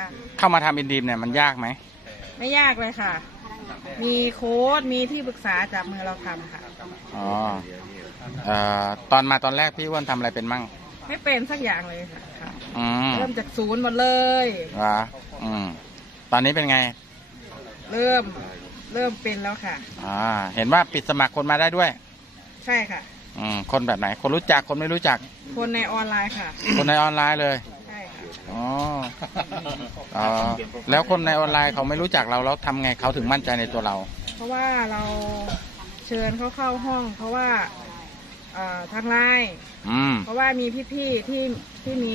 ค่ะ เข้ามาทำอินดีมเนี่ยมันยากไหมไม่ยากเลยค่ะ มีโค้ดมีที่ปรึกษาจากมือเราทำค่ะ อ๋อเอ่อตอนมาตอนแรกพี่อ้วนทำอะไรเป็นมั่งไม่เป็นสักอย่างเลยค่ะค่ะอืมเริ่มจากศูนย์หมดเลยวะอืมตอนนี้เป็นไงเริ่มเริ่มเป็นแล้วค่ะ อ่าเห็นว่าปิดสมัครคนมาได้ด้วย ใช่ค่ะ อืมคนแบบไหน คนรู้จักคนไม่รู้จัก คนในออนไลน์ค่ะ คนในออนไลน์เลยใช่ค่ะ อ๋ออ๋อแล้วคนในออนไลน์เขาไม่รู้จักเราแล้วทำไงเขาถึงมั่นใจในตัวเรา เพราะว่าเราเชิญเขาเข้าห้อง เพราะว่าเอ่อทางไลน์อืม เพราะว่ามีพี่ๆที่ที่มี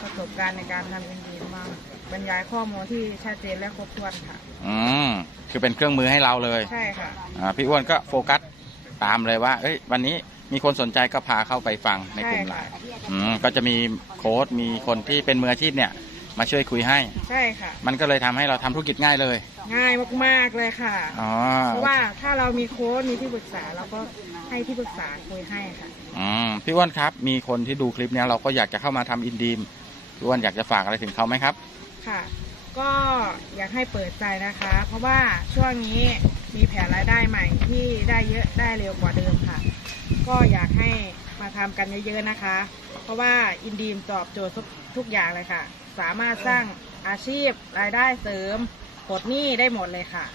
ประสบการณ์ในการทำอินดีมาบรรยายข้อมูลที่ชัดเจนและครบถ้วนค่ะ อืม คือเป็นเครื่องมือให้เราเลย ใช่ค่ะ อ่าพี่อ้วนก็โฟกัสตามเลยว่า เอ้ย วันนี้ มีคนสนใจก็พาเข้าไปฟังในกลุ่มไลใช่น์ค่ะอืมก็จะมีโค้ดมีคนที่เป็นมืออาชีพเนี่ย มาช่วยคุยให้ ใช่ค่ะ มันก็เลยทำให้เราทำธุรกิจง่ายเลย ง่ายมากๆเลยค่ะ อ๋อเพราะว่าถ้าเรามีโค้ดมีที่ปรึกษาเราก็ให้ที่ปรึกษาคุยให้ค่ะ อืมพี่อ้วนครับ มีคนที่ดูคลิปเนี้ยเราก็อยากจะเข้ามาทำอินดีมพี่อ้วนอยากจะฝากอะไรถึงเขาไหมครับ ค่ะ ก็อยากให้เปิดใจนะคะ เพราะว่าช่วงนี้มีแผนรายได้ใหม่ที่ได้เยอะได้เร็วกว่าเดิมค่ะ ก็อยากให้มาทำกันเยอะๆนะคะ เพราะว่าอินดีมตอบโจทย์ทุกทุกอย่างเลยค่ะ สามารถสร้างอาชีพรายได้เสริมปลดหนี้ได้หมดเลยค่ะ